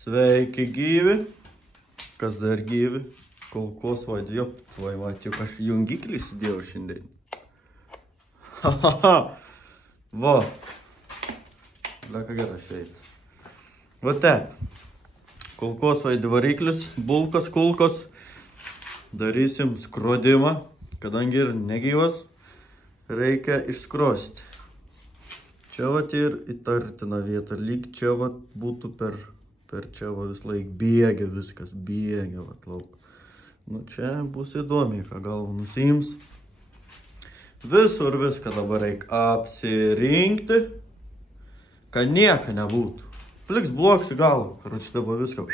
Sveiki gyvi, kas dar gyvi, kulkosvaidį, jo, juk aš jungiklį sudėjau šiandien. Va, leka gera šeit. Va te, kulkosvaidį variklis, bulkos, kulkos, darysim skrodimą, kadangi ir negyvas, reikia išskrosti. Čia vat ir įtartina vieta, lyg čia vat būtų per čia va vis laik bėgia viskas, bėgia vat lauk. Nu čia bus įdomiai, ką galva nusiims. Visur viską dabar reikia apsirinkti, kad nieko nebūtų. Pliks bloksi galva, karoči dabar viską.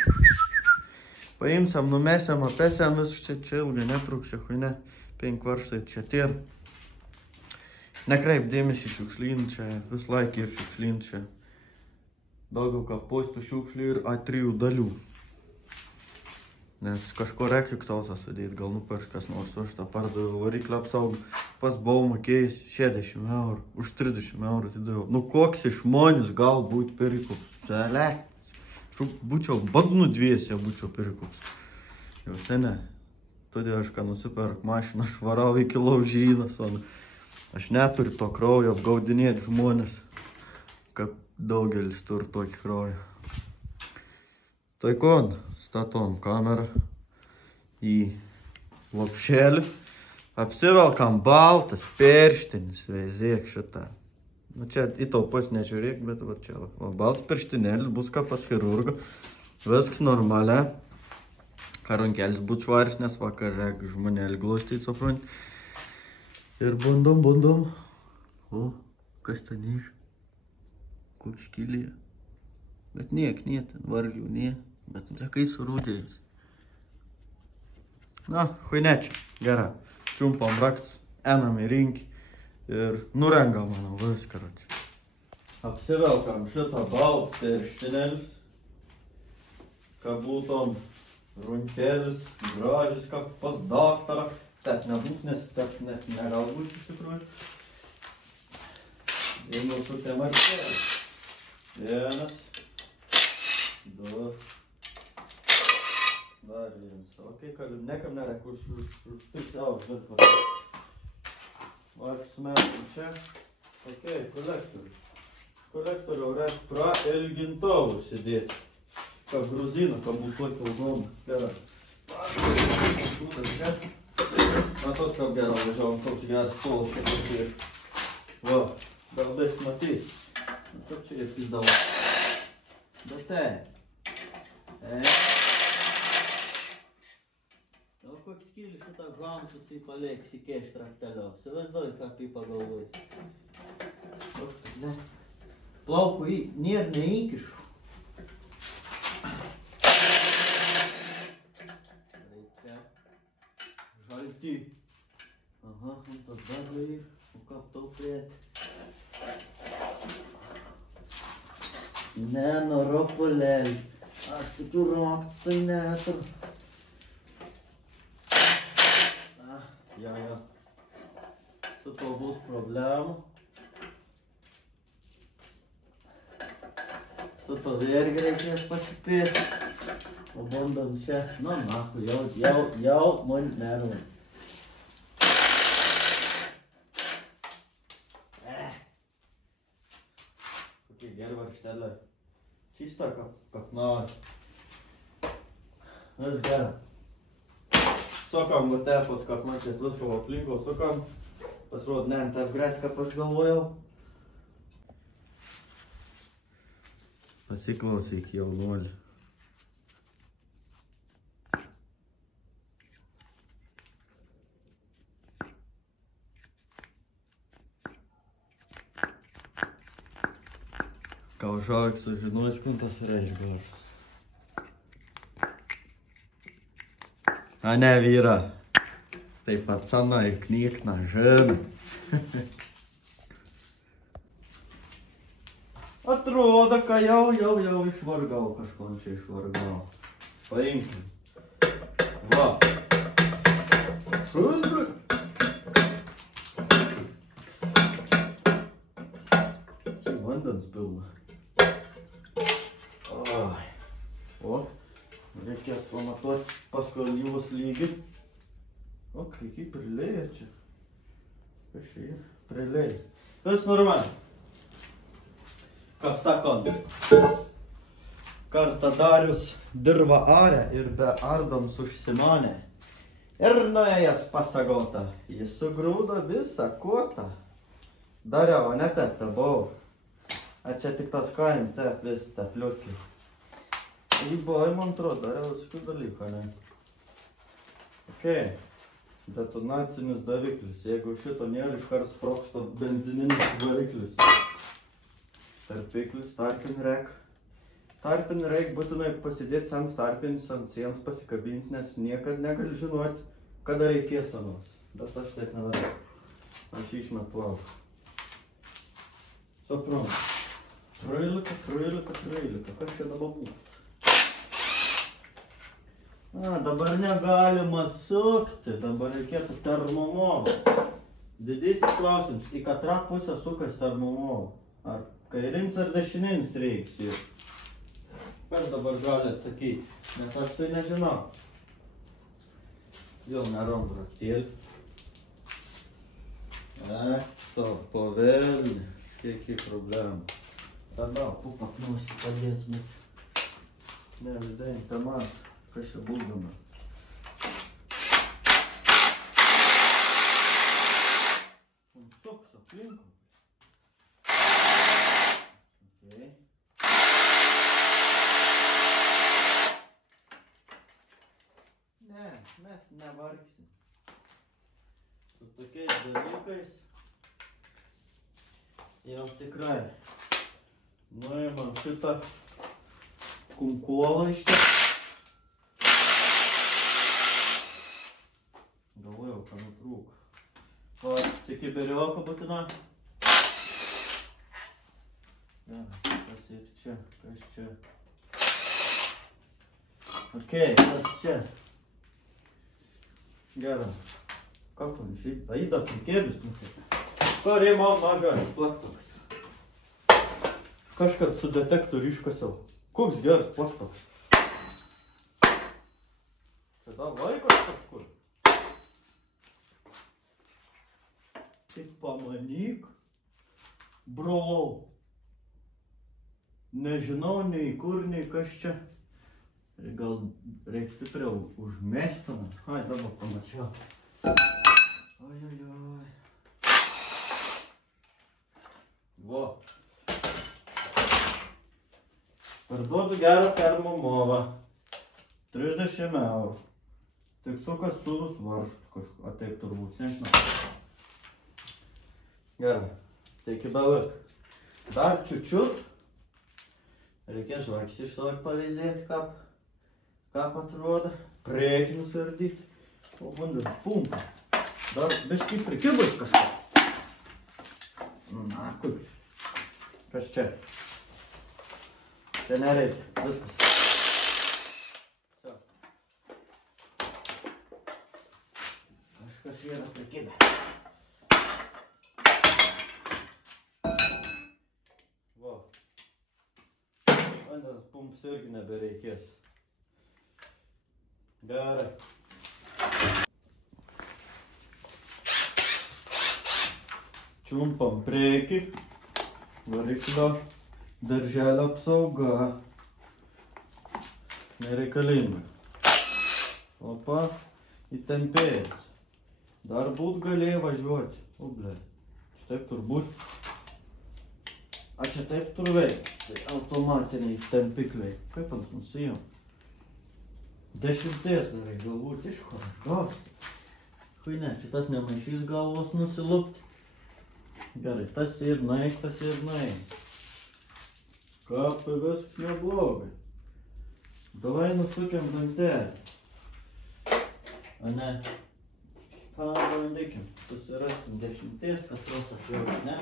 Paimsiam, numesiam, apesiam viską, čia ilgai netruks, čia huine, 5 varštai čia tie. Nekreip dėmesį šiukšlyn, čia vis laik ir šiukšlyn čia. Daugiau kapustų šiukšlių ir A3 dalių. Nes kažko reikia sausą sudėti, gal nupirš kas nors, aš tą pardaviau variklį apsaugų, pas buvau mokėjęs 60 eurų, už 30 eurų atidaviau. Nu koks išmonis galbūt perikups, celė. Būčiau badnu dviese, būčiau perikups. Jau sene, todėl aš ką nusiperk mašiną, aš varau iki laužynas, aš neturiu to kraujo apgaudinėti žmonės, kad daugelis turi tokį kraują. Tai kon, statom kamerą į lopšelį, apsivelkam baltas perštinis, veizėk šitą. Nu čia į taupos nežiūrėk, bet va čia va. Baltas perštinėlis bus ką pas chirurgą, viskas normalia. Karankelis būt švaris, nes vakare žmonėlį glostyti, suprant. Ir bandom. O, kas ten iš? Koks kilė. Bet niek, ten vargių, bet lekai surūdėjus. Na, huinečia, gera. Čiumpam raktus, enam į rinkį ir nurengam, manau, viską račiu. Apsivelkam šitą balts perštinėlis, kad būtom runkelis, gražis, kaip pas daktarą. Tep nebūt, nes tep net negalbūt iš tikrųjų. Ir mūsų tema artėlė. 1, 2, dar 1. Ok, nekam nereik užpirkti savo, bet aš sumetam čia. Ok, kolektorių reikia prailgintuvų užsidėti. Kaip gruzina, kad būtų tokį ilgom. Gerai. Matot, kaip gerai važiavom, koks geras stolas, kaip pasiek. Va, gal bės matys. Kaip čia jie pizdavo. Bet Gal koks kylis šitą hamsus įpalieks į kešt rakteliau. Sivaizduoju, ką apie pagalvojus. Plaukų nėr neįkišu. Reikia. Žalti. Aha, tas dagai ir. O kaip taupėti. Ne, noropulėlį. Aš tikiu raktų, tai neturiu. Ja. Su to bus problemų. Su to vėrgi reikės pasipėti. O bandom čia. Na, jau man nervai. Kokie geri varštelė. Čista, как надо. Vis gera. Sukam va tepot, kaip matėt, visko aplinko sukam. Pasirodo, ne taip greit, kaip aš galvojau. Pasiklausyk jaunuolį. Ką užauk sužinos, kuntas yra išgaršas. A ne, vyra. Tai pacanai knyk na žemė. Atrodo, kad jau išvargau, kažko čia išvargau. Paimkim. Va. Vandens pilna. pamatuoti paskui alyvos lygį. O, kaip prilėja čia. Kas čia yra? Prilėja. Tas normaliai. Kaip sakant, kartą Darius dirba arę ir be ardams užsimanė. Ir nuėjęs pasagota, jis sugrūdo visą kotą. Dariau, ne tepta buvau. A čia tik tas kaim tep vis tepliutki. Įboj, man atrodo, dariau visokių dalykų, ne? Okei. Detonacinis daviklis. Jeigu šito nėra, iškart sprogsta benzininis variklis. Tarpiklis, tarpin rek. Tarpin reik būtinai pasidėti ant tarpinis, ant sienos pasikabinti, nes niekad negali žinoti, kada reikės anos. Bet aš taip nedarau. Aš išmetu lauk. Suprantu. Trailika. Kas čia dabar būtų? Dabar negalima sukti. Dabar reikėtų termomolą. Didysis klausimas, į katrą pusę sukas termomolą. Ar kairinis ar dešininis reiks jų? Kas dabar gali atsakyti? Nes aš tai nežinau. Vėl nerandu raktėlį. Paveldi. Kiek problemų. Tada pupak nosį padėt, bet ne visdien temat, kas čia būdama. Un suks aplinkui. Okay. Ne, mes nevargsim. Su tokiais dalykais jau tikrai nuimam šitą kunkuolą iš čia. Galvojau, ką nutrūko. O, tik įberioko būtina. Kas ir čia, kas čia. Okei, kas čia. Gerai. Ką panašiai? Aida prikėlis nusėti. Parėmau mažas plaktukas. Kažkad su detektoriu iškasiau. Koks geras plaktukas. Čia dar laikas kažkur. Tik pamanyk, brolau. Nežinau nei kur, nei kas čia. Gal reikia stipriau užmestina. Ai, dabar pamačiau. Oi. Vo. Parduodu gerą termomolą. 30 eurų. Tik sukas sūnus varžtų kažką. A taip turbūt, nežinau. Gerai. Tai kibelik. Dar čiučiut. Reikia žvakis išsavai pavyzdėti, kaip atrodo. Priekinius ardyti. O vandens pumpa. Dar biškai prikibus kažką. Na, kur? Kas čia? Čia nereikia. Viskas. Kažkas yra prikibę. Va. Vandens pumps irgi nebereikės. Gerai. Čiumpam priekį, variklio, darželio apsauga, nereikalinga. Opa, įtempėjęs. Dar būt galėjai važiuoti. O, blė, šitaip turbūt. A, čia taip turveikia. Tai automatiniai tempikliai. Kaip ant nusijom? 10 nereikia galbūt iš ko aš gausti. Hui ne, šitas nemaišys galvos nusilupti. Gerai, tas ir naik. Kapai viskas neblogai. Davai nusukiam dantelį. A ne. Pabandykim. Susirasim 10, kas ros aš jau ne.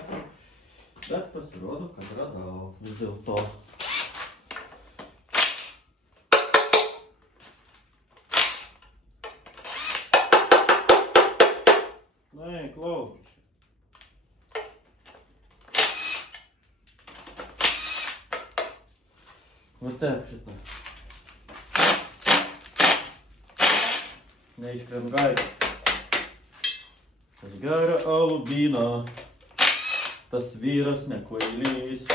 Bet pasirodo, kad radau vis dėlto. Naik, laukiš. Va taip šitą. neiškrent gaidžių. Kas geria alų vyną, tas vyras nekvailys.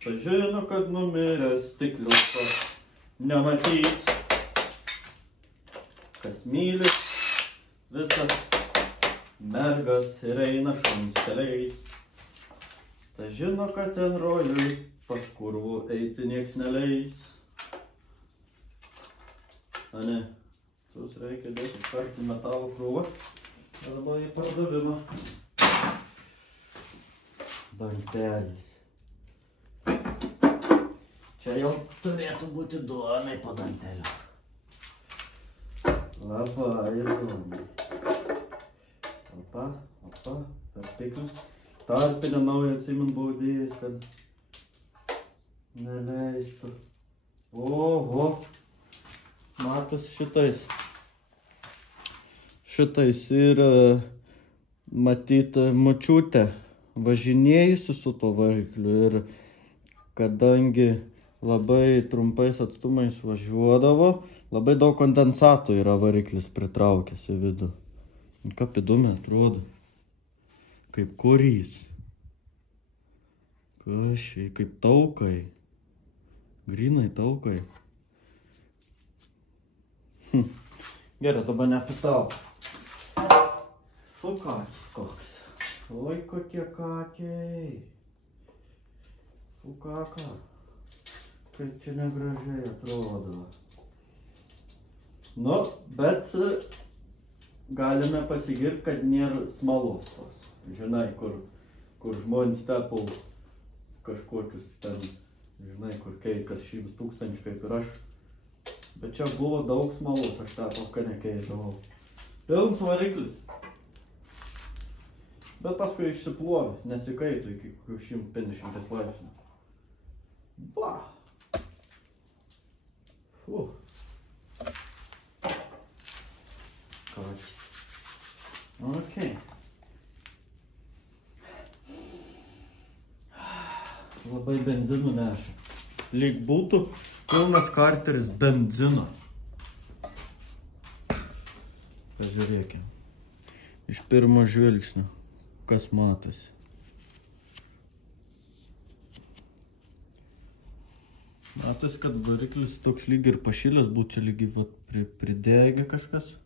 Pažino, kad numiręs stikliuko nematys. Kas myli visas mergas ir eina šunseliais. Ta žino, kad ten rojui pas kurvų eiti nieks neleis. A ne, tus reikia dėti iškarti metalo krūvą arba į pardavimą. Dantelis. Čia jau turėtų būti duonai po dantelio. Labai įdomiai. Opa, tarpiklis. Tarpinę naują atsimint buvau dėjęs, kad neleistų. Oho, matos šitais. Šitais ir matyt močiutė važinėjusi su to varikliu ir kadangi labai trumpais atstumais važiuodavo, labai daug kondensatų yra variklis pritraukęs į vidų. Kaip įdomi atrodo. Kaip korys. Kašiai, kaip taukai. Grynai taukai. Gerai, dabar nepitau. Fu kakis koks. Oi, kokie kakiai. Fu kaka. Kaip čia negražiai atrodo. Nu, bet galime pasigirti, kad nėra smalos tos. Žinai, kur žmonės tepo kažkokius ten, žinai, kur kas 100 000 kaip ir aš. Bet čia buvo daug smalos, aš tepo nekeisdavau. Pilns variklis. Bet paskui išsiplovė, nesikaito iki 150 laipsnių. Va! Kakis. Okei. Labai benzinų neša. Lyg būtų pilnas karteris benzino. Pažiūrėkim. Iš pirmo žvilgsnio, kas matosi. Matos, kad variklis toks lyg ir pašilęs būt, čia lygiai vat pridegė kažkas.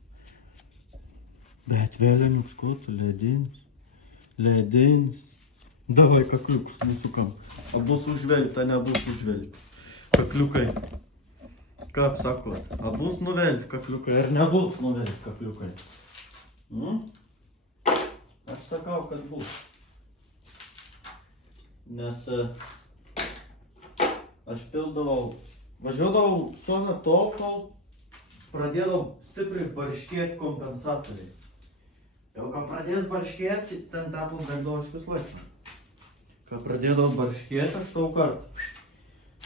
Bet vėleniuks kotų, ledinis. Ledinis. Davai kakliukus nusukam. A bus užvelti, a nebus užvelti. Kakliukai. Kaip sakot, a bus nuvelti kakliukai, ar nebus nuvelti kakliukai? Aš sakau, kad bus. Nes aš pildavau, važiuodavau soną tol, kol pradėdavau stipriai barškėti kompensatoriai. Jau kai pradės barškėti, ten tapo gardoškius laipsnių. Kai pradėdavau barškėti, aš tau kartą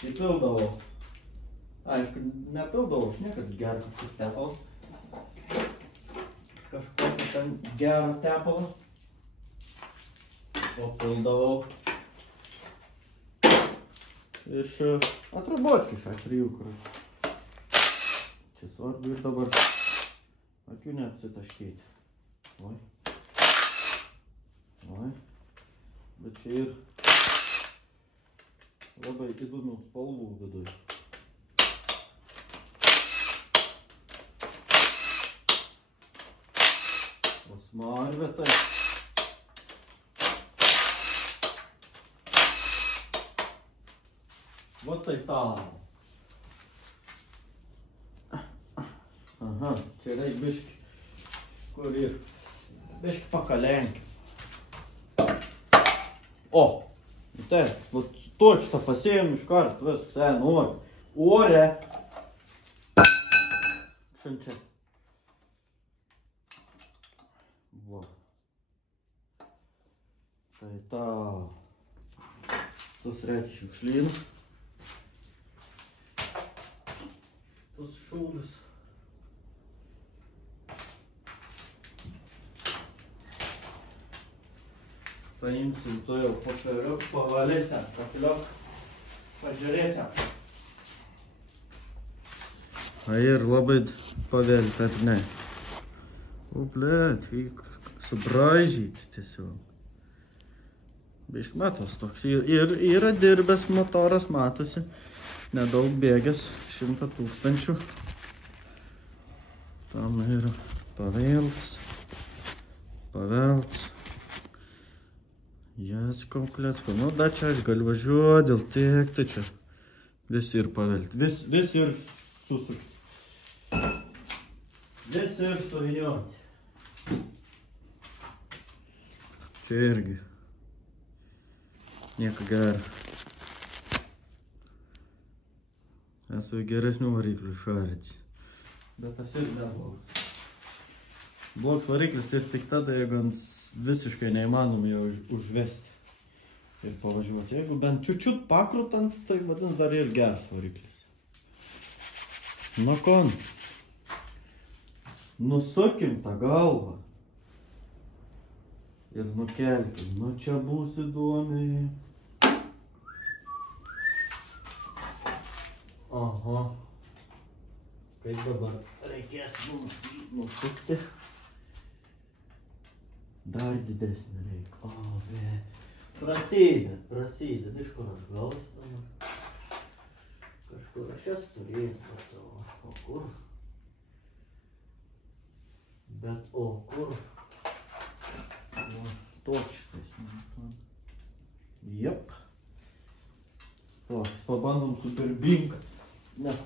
įpildavau. Aišku, nepildavau, aš niekad gerą kažkokį tepalą. Kažkokį ten gerą tepalą. O pildavau iš atrabotkių šią 3 krūčių. Čia svarbu ir dabar akių neapsitaškyti. Oi. Oi. Bet čia ir labai įdomių spalvų viduj. O smarvė tai. Вот tai tau. Aha, čia reik biški, kur ir biški pakalenki. O, tai, vat točtą pasiėm iš kart, viskas, nori. Ore. Šiandien čia. Va. Tai tau. Tas reikia šiukšlynus. Tas šūdus. Paimsim to jau popieriuk, pavalėsim, pakiliok, pažiūrėsim. Ir labai pavelti, ar ne? O, blėt, subraižyti tiesiog. Bišk matos toks. Ir yra dirbęs motoras, matosi. Nedaug bėgęs, 100 000. Tam yra pavelts. Jas kompletsko. Nu, da čia aš galiu važiuoti, dėl tiek, tai čia visi ir pavelti. Visi ir susukti. Visi ir suvinioti. Čia irgi. Nieko gero. Esu geresnių variklių šaryti. Bet tas ir neblogas. Blogas variklis ir tik tada, jeigu visiškai neįmanoma jau užvesti ir pavažiuoti. Jeigu bent čiučiut pakrutant, tai vadins dar ir geras variklis. Nu kon, nusukim tą galvą ir nukelkim. Nu čia bus įdomiai. Aha. Kaip dabar reikės mums nusukti. Dar didesnį reikia. O, bet. Prasideda. Iš kur aš gaus? Kažkur aš jas turėsiu. O kur? Bet o kur? Toks šitais. Jep. Toks, pabandom superbink. Nes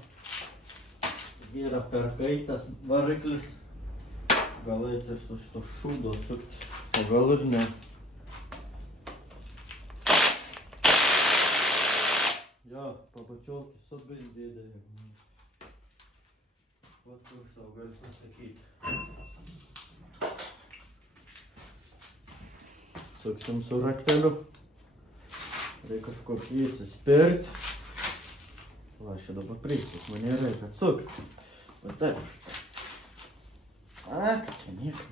yra per kaitas variklis. Gal eis ir su šito šūdo atsukti. O gal ir ne. Jo, pabačiolkį subildėdė. Vat kur aš tau galiu pasakyti. Suksim su rakteliu. Reikia kažkur įsispirti. Va, aš čia dabar pristis, mane reikia atsukti. Va taip. A, kad čia nieko.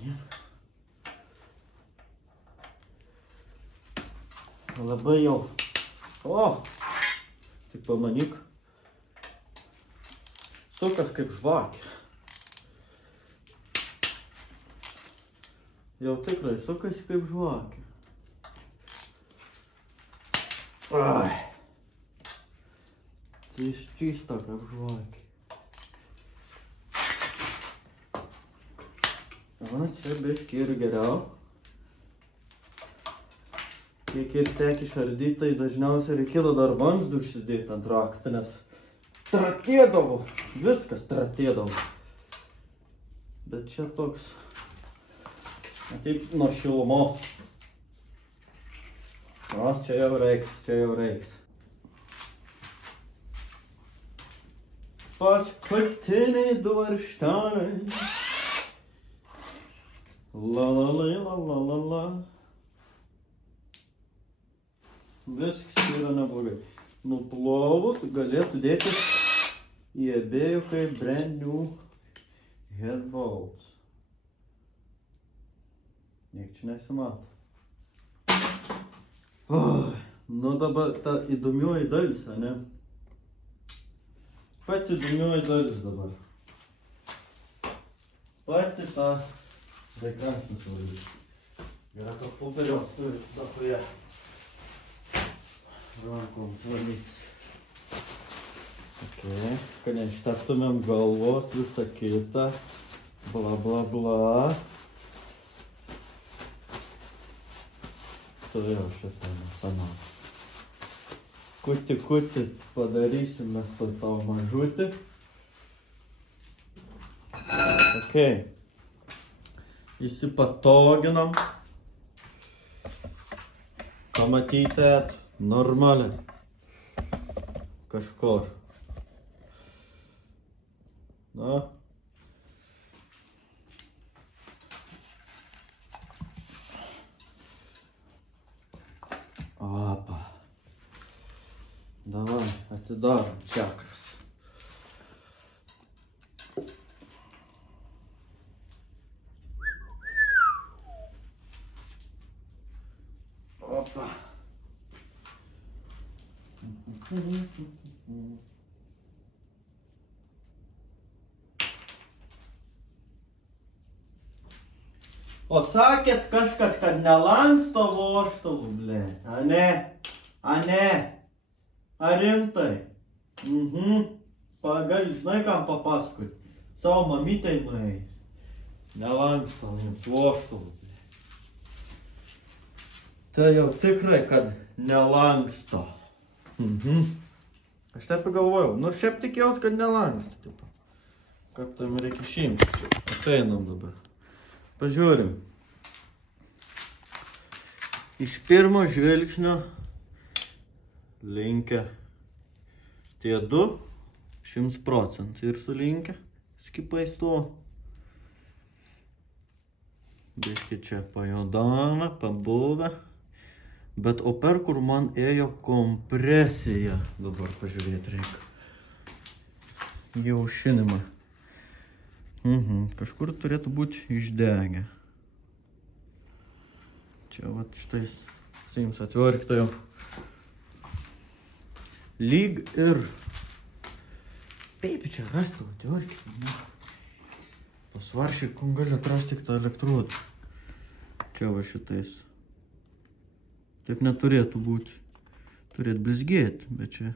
Labai jau. O, tik pamanyk. Sukas kaip žvakė. Jau tikrai sukas kaip žvakė. Ai. Tai čista kaip žvakė. O, čia biškį ir geriau. Kiek ir tek išardyti, tai dažniausiai reikėdavo dar vamzdį užsidėti ant raktą, nes tratėdavo. Viskas tratėdavo. Bet čia toks, taip nuo šilumos. O, čia jau reiks. Paskutiniai du varžteliai. La. Viskas yra neblogai. Nuplovus galėtų dėtis į abiejų kaip brand new head bolts. Niek čia nesimato. Nu dabar ta įdomioji dalis, ne? Pati įdomioji dalis dabar. Pati ta reikansnis valys. Yra to popieriaus turi toje. Rankom valys. Okay. Kad neištaptumėm galvos, visą kitą. Bla. Stovėjau šitą nesanau. Kuti padarysim mes to tavo mažutį. Okay. Įsipatoginam. Pamatykit normaliai. Kažkur. Na. Opa. Давай, atidarom čakras. Opa. O sakėt kažkas, kad nelanksto vožtuvų, ble. A ne? A ne? A rimtai? Gal, žinai, kam papasakot? Savo mamytai nueis. Nelanksto jums vožtuvų, ble. Tai jau tikrai, kad nelanksto. Aš taip pagalvojau. Nu, šiaip tikėjausi, kad nelanksto, tipo. Kaip tam reikia šimti. Ateinam dabar. Pažiūrim. Iš pirmo žvilgsnio linkę tie 100% ir sulinkę skipais tuo. Biški čia pajodame, pabuvę. Bet o per kur man ėjo kompresija. Dabar pažiūrėti reikia. Jaušinimą. Kažkur turėtų būti išdegę. Čia vat šitais sims atvark tai jau. Lyg ir. Taip, čia rasti atvark. Pasvaršiai, kun gali atrasti tik tą elektrodą. Čia va šitais. Taip neturėtų būti. Turėtų blizgėti, bet čia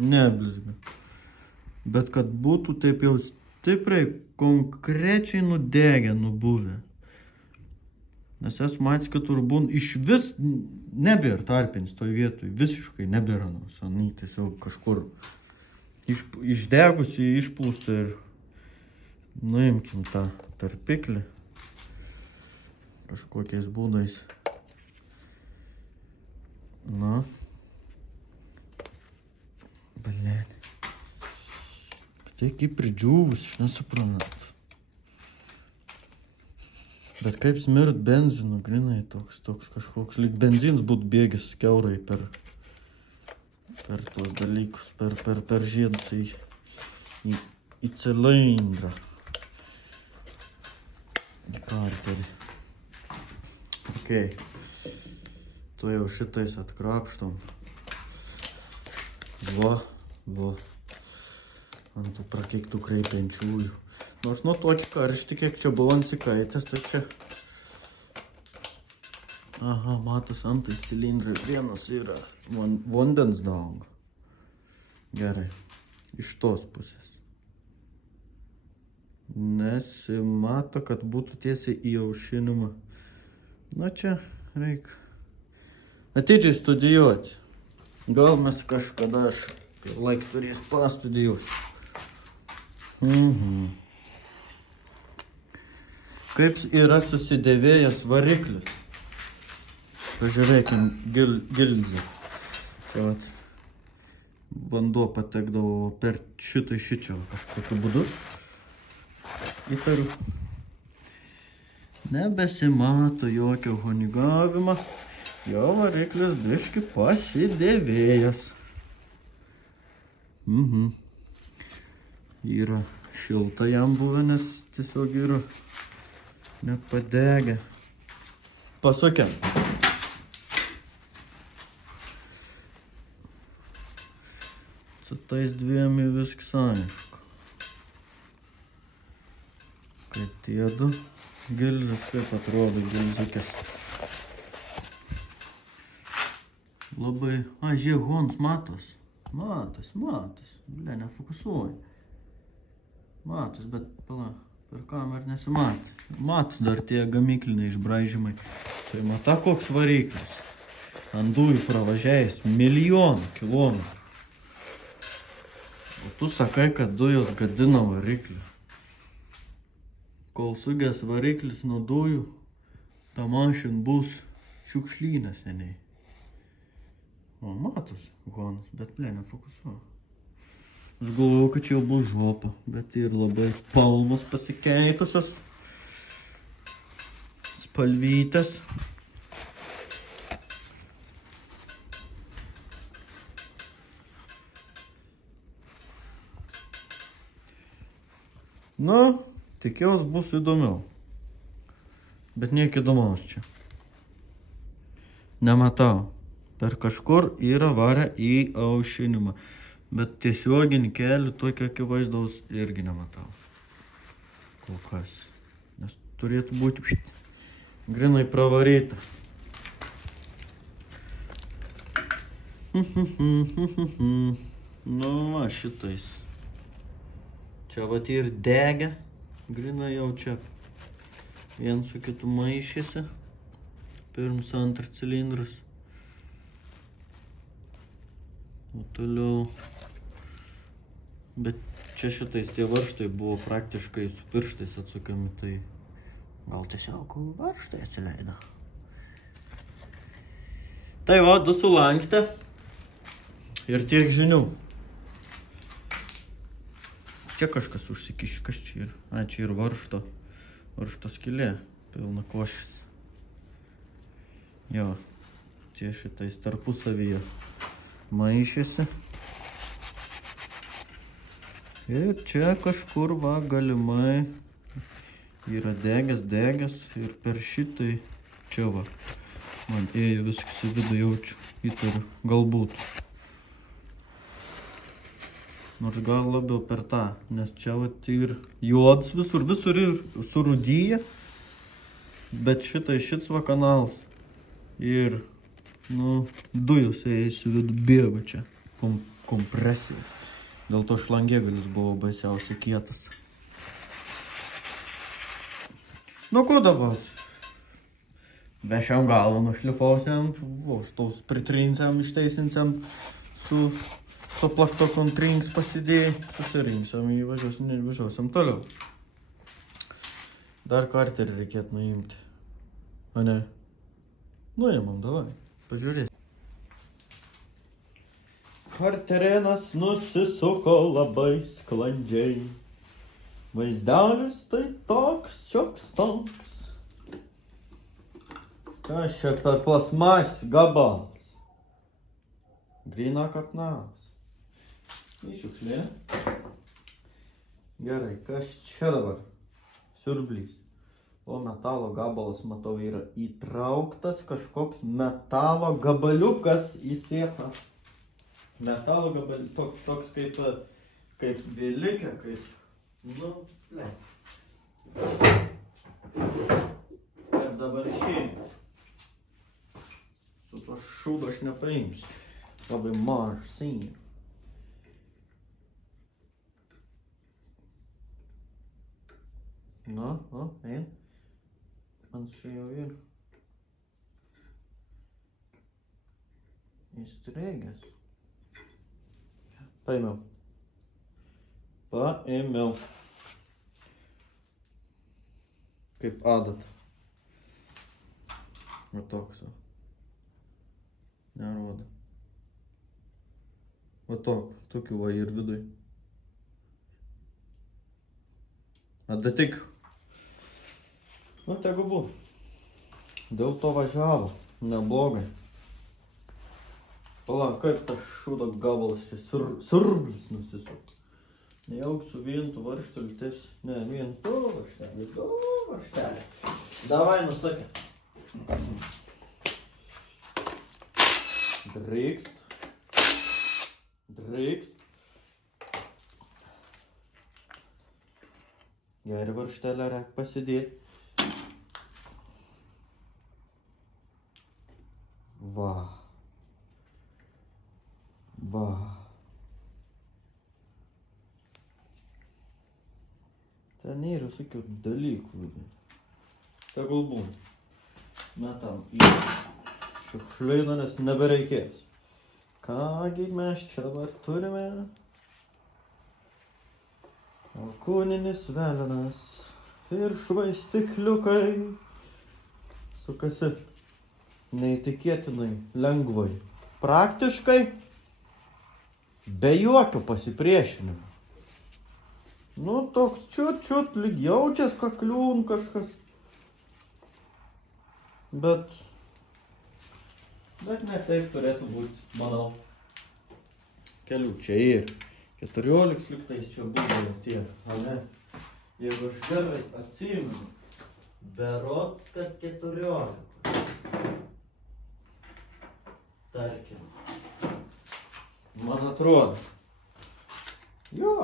neblizga. Bet kad būtų taip jau stipriai, konkrečiai nudegę, nubuvę. Nes esu matęs, kad turbūn iš vis nebėra tarpinis toj vietoj. Visiškai nebėra. Sanai tiesiog kažkur išdegusi, išplūsta ir nuimkim tą tarpiklį. Kažkokiais būdais. Na. Blėt. Tai kaip pridžiūvus, aš nesuprantu. Bet kaip smirt benzinu, grinai toks kažkoks, lyg benzins būt bėgis kiaurai per tuos dalykus, per žiedus į cilindrą. Į karterį. Ok. Tu jau šitais atkrapštom. Va. Ant tų prakeiktų kreipiančiųjų. Nors nuo tokį karštį, kiek čia buvo ansikaitęs, tai čia... Aha, matos, antais cilindrai vienas yra vandens daug. Gerai, iš tos pusės. Nesimato, kad būtų tiesiai į aušinimą. Na čia reikia atidžiai studijuoti. Gal mes kažkada aš laik turės pastudijuoti. Kaip yra susidėvėjęs variklis. Pažiūrėkim gilzę. Tai vat, vanduo patekdavo per šitą šičio kažkokiu būdu. Įtariu. Nebesimato jokio honigavimo. Jo variklis biški pasidėvėjęs. Yra šilta jam buvę, nes tiesiog yra nepadegę. Pasukiam. Su tais dviem viskas aišku. Kaip tie du gilzės, kaip atrodo gilzikės. Labai... A, žiūrėk, Hons matos. Matos. Ble, nefokusuoju. Matos, bet pala, per kamerą nesimatė. Matos dar tie gamykliniai išbraižymai. Tai mata koks variklis. Ant dujų pravažiavęs milijonų kilometrų. O tu sakai, kad dujos gadina variklį. Kol sugės variklis nuo dujų, ta mašin bus šiukšlynas seniai. O, matos, Honas, bet ble, nefokusuoju. Aš galvoju, kad čia jau bus žopa, bet ir labai spalvos pasikeitusios. Spalvytės. Na, tikėjos bus įdomiau. Bet niek įdomaus čia. Nematau. Per kažkur yra varę į aušinimą. Bet tiesioginį kelių tokio akivaizdaus irgi nematau. Kol kas. Nes turėtų būti Grinai pravaryta. Nu, va, šitais. Čia vat ir degė. Grinai jau čia. Vien su kitu maišėsi. Pirms antrą cilindrus. O toliau. Bet čia šitais tie varžtai buvo praktiškai su pirštais atsukami, tai gal tiesiog varžtai atsileido. Tai va, du sulankstė ir tiek žinių. Čia kažkas užsikiš, kas čia ir? A, čia ir varžto skylė, pilna košės. Jo, čia šitais tarpusavyje maišėsi. Ir čia kažkur va galimai yra degęs ir per šitai čia va. Man ėjo viskas į vidų jaučiu, įtariu, galbūt. Nors gal labiau per tą, nes čia vat ir juodas visur ir surūdyja, bet šits va kanalas. Ir, nu, dujos ėjus į vidų bėga čia, kompresija. Dėl to šlangėgalis buvo baisiausiai kietas. Nu, ko dabar? Vešiam galą, nušlifausiam, štaus pritrinsiam, išteisinsiam, su plaktokom trinks pasidėjai, susirinksiam, važiuosiam toliau. Dar karterį reikėtų nuimti. A ne? Nuimam, davai, pažiūrėt. Karterenas nusisuko labai sklandžiai. Vaizdelis tai toks, šioks toks. Kas čia per plasmas gabalas? Grina kaknalas. Įšiukšlė. Gerai, kas čia dabar? Siurblys. O metalo gabalas, matau, yra įtrauktas kažkoks metalo gabaliukas į sėtą. Metalo gabaliukas, toks kaip vėlikė, kaip, nu, le. Ir dabar išeina. Su to šūdo aš nepaimsiu. Labai mažas sėnė. Na, o, ein. Man čia jau ir įstrėgęs. Paėmiau. Kaip adata. Va toks. Nerodo. Va tokių va ir viduj. Adatik. Nu, tegu buvo. Dėl to važiavo. Neblogai. Pala, kaip tas šūdo gabalas čia siurblis nusisuks. Nejauk su vientu varžteltis. Ne, vientu varžtelį. Davai, nusakė. Drykst. Geri varžtelę reik pasidėti. Va. Ten yra visokių dalykų. Tegul būna. Metam į šiukšlyną, nes nebereikės. Kągi mes čia dabar turime? Alkūninis velenas ir švaistikliukai sukasi neįtikėtinai lengvai. Praktiškai be jokio pasipriešinimo. Nu, toks čiut lyg jaučias kakliūn kažkas. Bet ne taip turėtų būti, manau. Kelių čia ir 14 liktais čia buvo tie, a ne? Jeigu aš gerai atsimenu, berods, kad 14. Tarkim. Man atrodo. Jo.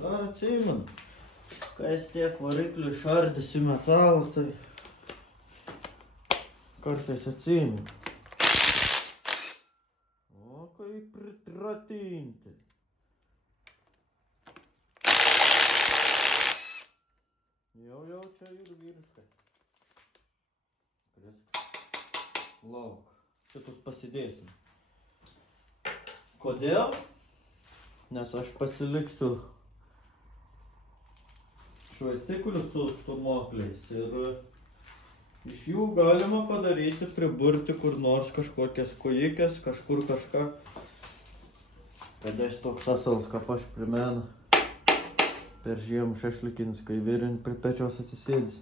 Dar atsimenu. Kai jis tiek variklių šardėsi metalą, tai kartais atsiimi. O, kaip pritratinti. Jau čia ir vyriškai. Lauk. Šitus pasidėsim. Kodėl? Nes aš pasiliksiu švaistikulius su stūmokliais ir iš jų galima padaryti, priburti kur nors kažkokias kojikės, kažkur kažką. Kada toks asalas, kaip aš primena per žiemą šašlikinis, kai vyrin prie pečios atsisėdis.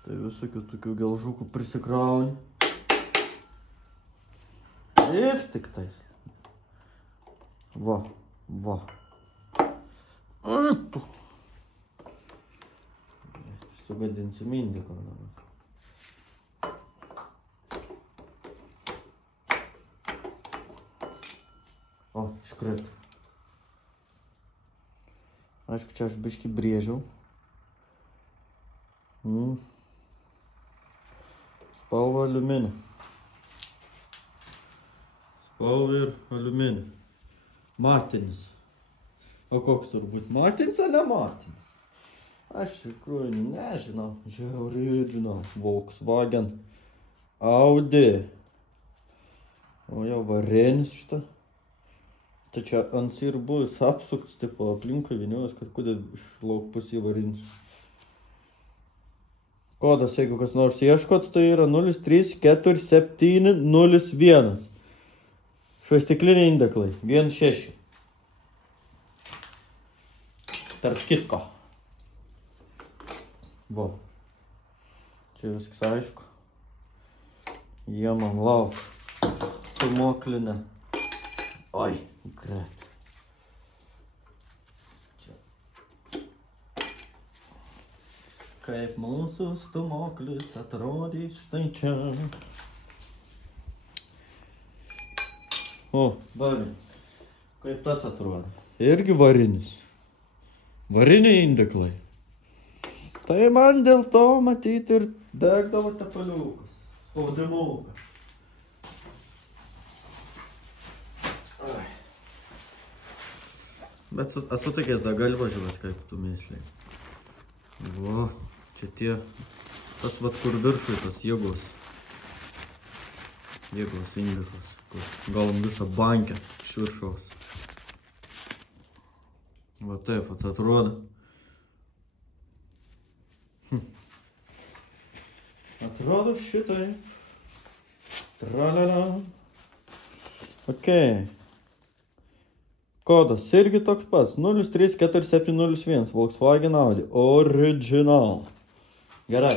Tai visokių tokių gelžukų prisikrauni. Ir tik tais. Va. Sugadinsiu mindiką. O, iškrito. Aišku, čia aš biškį brėžiau. Spalva aliuminė. Spalva ir aliuminė. Matinis. O koks turbūt matinis, o ne matinis? Aš tikrųjų nežinau. Original. Volkswagen. Audi. O jau varenis šitą. Tai čia ant ir buvęs apsukts, tipo aplinkai vyniojus, kad kodėl iš lauk pusį varinis. Kodas, jeigu kas nors ieškot, tai yra 034701. Švaistikliniai indeklai. 1.6. Tarp kitko. Va. Čia viskas aišku. Jie man lauk. Stūmoklinė. Oi, greit. Čia. Kaip mūsų stūmoklis atrodys štai čia. O, varin. Kaip tas atrodo? Irgi varinis. Variniai indeklai. Tai man dėl to matyti ir degdavo tepaliukas. Spaudimukas. Bet esu tokiais dar gali važiuoti, kaip tu misliai. Va, čia tie, tas vat kur viršui, tas jėgos. Jėgos indeklas, kur galim visą bankę iš viršaus. Va taip, atrodo. Atrodo šitai. Tralala. Okei. Kodas irgi toks pats. 034701. Volkswagen Audi. Original. Gerai.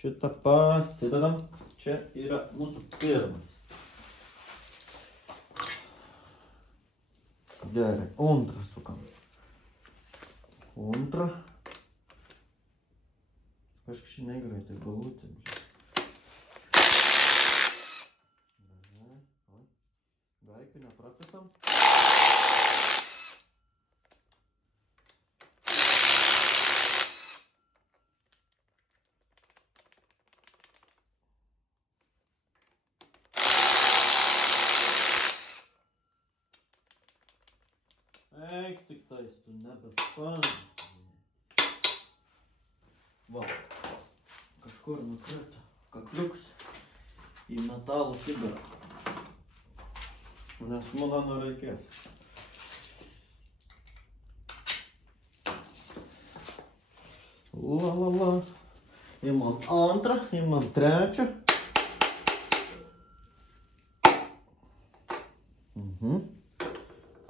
Šitą pasidedam. Čia yra mūsų pirmas. Gerai. Antrą sukam. Antrą. Kažkaip negreitai galūti. Gaikių neprapisam. Eik tik tais, tu nebespanti. Va, kažkur nukrito kakliuks į metalų kibirą. Nes man reikės. La. Imam antrą, imam trečią.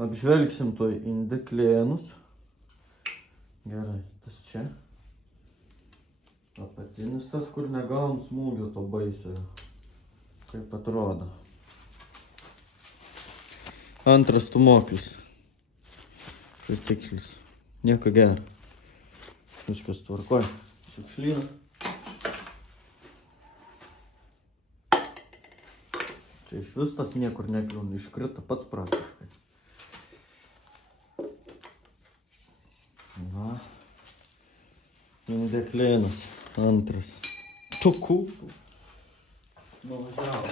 Apžvelgsim toj indeklėnus. Gerai, tas čia. Apatinis tas, kur negavom smūgio to baisiojo. Kaip atrodo. Antras stūmoklis. Švaistiklis. Nieko gero. Viskas tvarkoj. Šiukšlyną. Čia iš vis tas niekur nekliūna. Iškrito pats praktiškai. Va. Indeklėnas. Antras. Štukų. Nuvažiavo.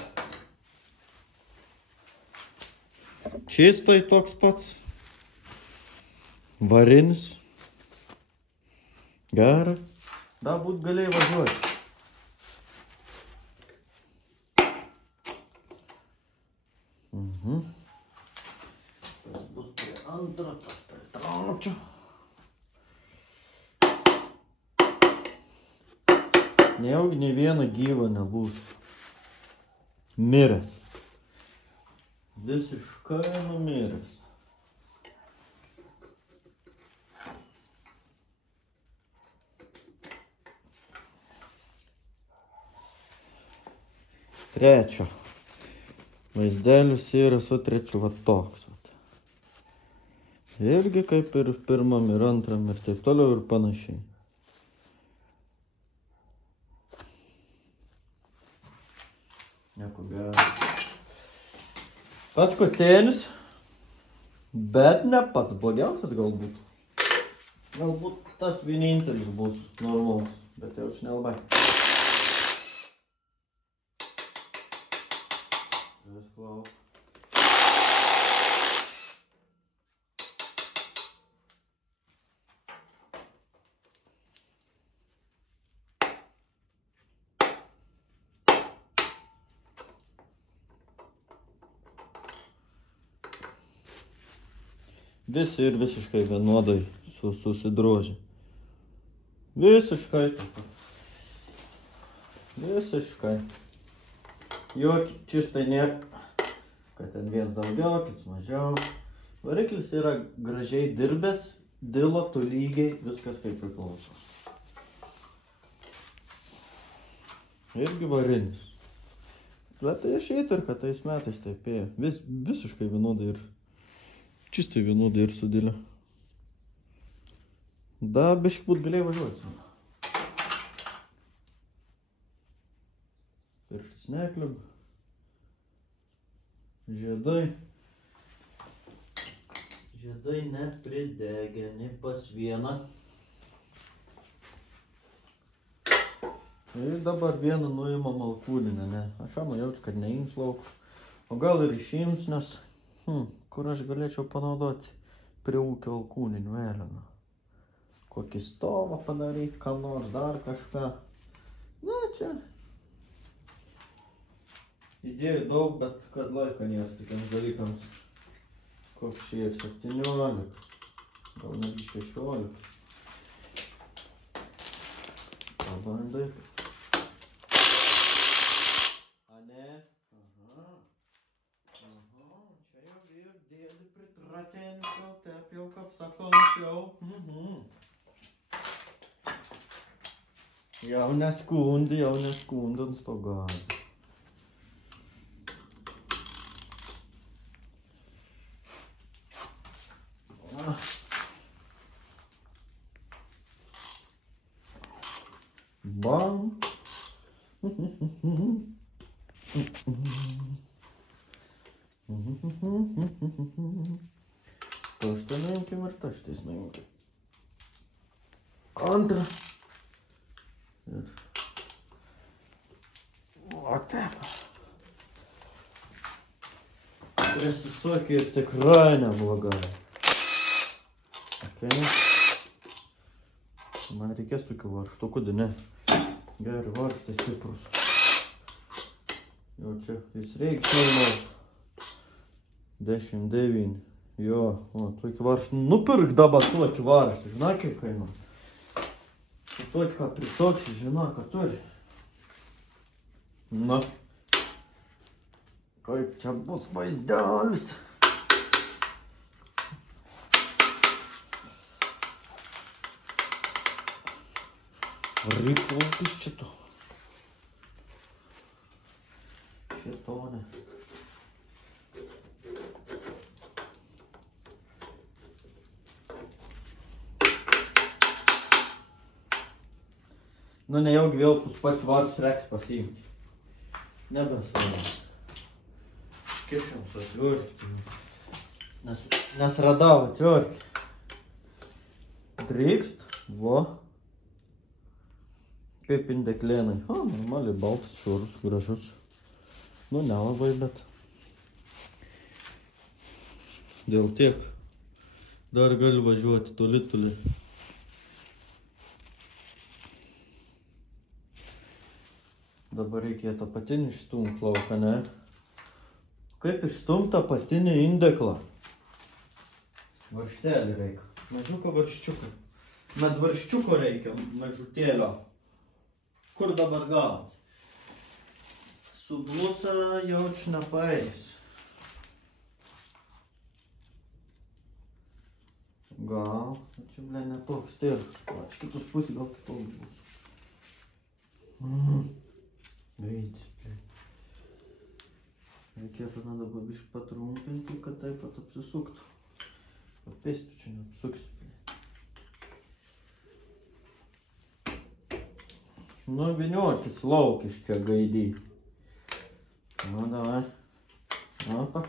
Čistai toks pats. Varinis. Gerai. Da būt galėjai važiuoti. Tas bus prie antro, tas prie trečio. Nejaugi nei vieno gyvo nebus. Miręs. Visiškai numiręs. Trečio. Vaizdelis yra su trečiu va toks. Irgi kaip ir pirmam ir antram ir taip toliau ir panašiai. Nieko gero. Paskutinis, bet ne pats blogiausias galbūt. Galbūt tas vienintelis bus normalus, bet jau aš nelabai. Klauk. Visi ir visiškai vienodai susidrožė. Visiškai. Visiškai. Joki čistai nėra, kad ten viens daugiau, kits mažiau. Variklis yra gražiai dirbęs, dilo tolygiai, viskas kaip priklauso. Irgi varinis. Bet tai išeitų ir kad tais metais taip ėjo. Visiškai vienodai ir čistai vienodai ir sudėlė. Da, biškį būt galėjai važiuoti. Pirštis nekliub. Žiedai nepridegė, nei pas vieną. Ir dabar vieną nuimam alkūninę, ne. Aš jaučiu, kad neims lauk. O gal ir išims, nes kur aš galėčiau panaudoti prie ūkio alkūninių vėliną. Kokį stovą padaryti, ką nors, dar kažką. Na, čia. Idėjų daug, bet kad laiko nėra tokiams dalykams. Koks čia ir 17, gal netgi 16. Pabandai. A ne? Aha. Čia jau ir dėlį pritratensiau, taip jau kaip sako anksčiau. Jau neskundi ant to gazą. Bam. Taštą nuimkim ir taštais nuimkim. Antrą. Ir... O taip. Prisisokė ir tikrai neblogai. Okay. Man reikės tokių varžtų, kodėl ne? Geri varžtai stiprus. Jau čia jis reikia normal. 19. Jo, o, tokį varžtą. Nupirk dabar tokį varžtą. Žinai, kaip kainuoja? Tu tokį ką prisoksi, žinai, ką turi. Na. Kaip čia bus vaizdelis. Riklaukis šito. Šito ne. Nu, nejaugi vėl pats varžus reiks pasiimti. Nebesavai. Kišam su atvirkti. Nes radau atvirkti. Drykst. Vo. Kaip indeklėnai. Normaliai baltas, švarus, gražus. Nu, nelabai, bet. Dėl tiek. Dar gali važiuoti toli. Dabar reikėtų apatinį išstumt lauką, ne? Kaip išstumt apatinį indeklą? Varštelį reikia. Mažiuką varščiuką. Net varščiuko reikia, mažutėlio. Kur dabar gauti? Su blusa jauč nepaeis. Gal, čia blė netoks tiek. Aš kitus pusį gal kitoks bus. Veitis, blė. Reikėtų dabar biškį patrumpinti, kad taip pat apsisuktų. Papėstų čia neapsuksi, blė. Nu, viniokis laukis čia gaidį. Nu, davai. Apa.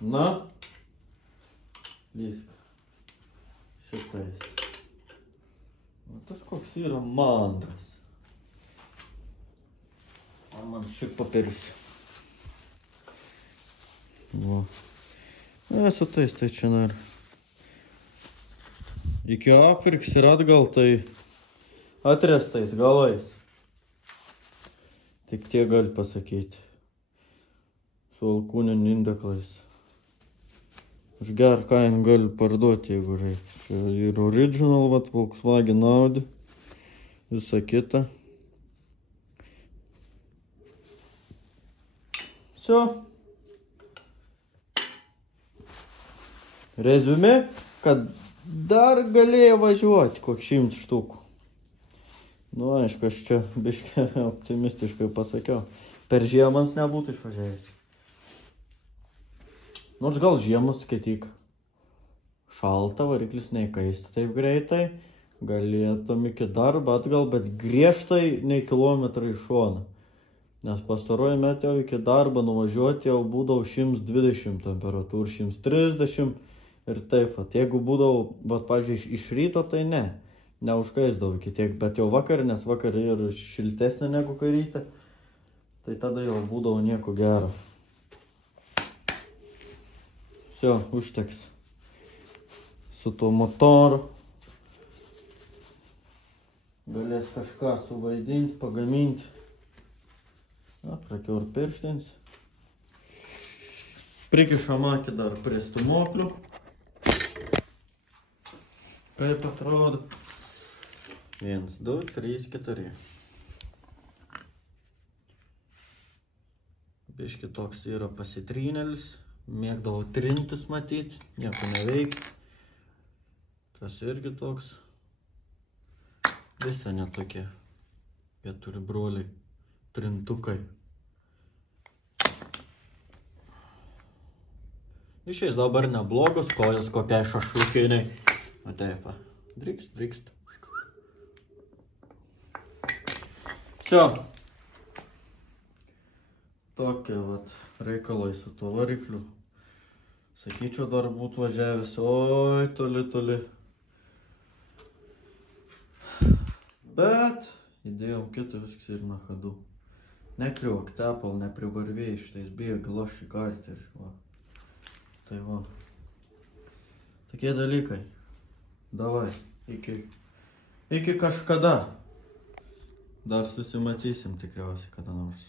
Na. Lysk. Šitais. O tas koks yra mandras. O man šiek papirius. Va. Su tais tai čia dar. Iki apvirks ir atgal tai atrestais galais. Tik tiek gali pasakyti. Su alkūniniu indeklais. Už gerą kainą gali parduoti, jeigu reikia. Čia ir original, vat, Volkswagen Audi. Visa kita. Все. Reziumė, kad dar galėjo važiuoti koks 100 štukų. Nu, aišku, aš čia biškai optimistiškai pasakiau. Per žiemas nebūtų išvažiavęs. Nors gal žiemos, skaityk, šalta, variklis neįkaista taip greitai, galėtum iki darbo atgal, bet griežtai nei kilometrą į šoną. Nes pastaruoju metu jau iki darbo nuvažiuoti jau būdavo 120 temperatūrų, 130 ir taip. Jeigu būdavo, pavyzdžiui, iš ryto, tai ne, neužkaisdavo iki tiek, bet jau vakar, nes vakar ir šiltesnė negu kai ryte, tai tada jau būdavo nieko gero. Все, užteks su tuo motoru. Galės kažką suvaidinti, pagaminti. Prakiau ir pirštins. Prikišam akį dar prie stumoklių. Kaip atrodo? 1, 2, 3, 4. Biški toks yra pasitrynėlis. Mėgdavau trintis matyti, nieko neveikia. Tas irgi toks. Visa netokie. 4 broliai. Trintukai. Išeis dabar neblogos kojas kokiai šašlukiniai. O taip, drikst. Все. Tokie vat reikalai su tuo varikliu. Sakyčiau, dar būtų važiavęs, oi, toli. Bet įdėjom kitą viskas ir na chadu. Nekliuok tepal, neprivarvėjai šitais bėga lašį karterį. Tai va. Tokie dalykai. Davai, iki kažkada. Dar susimatysim tikriausiai kada nors.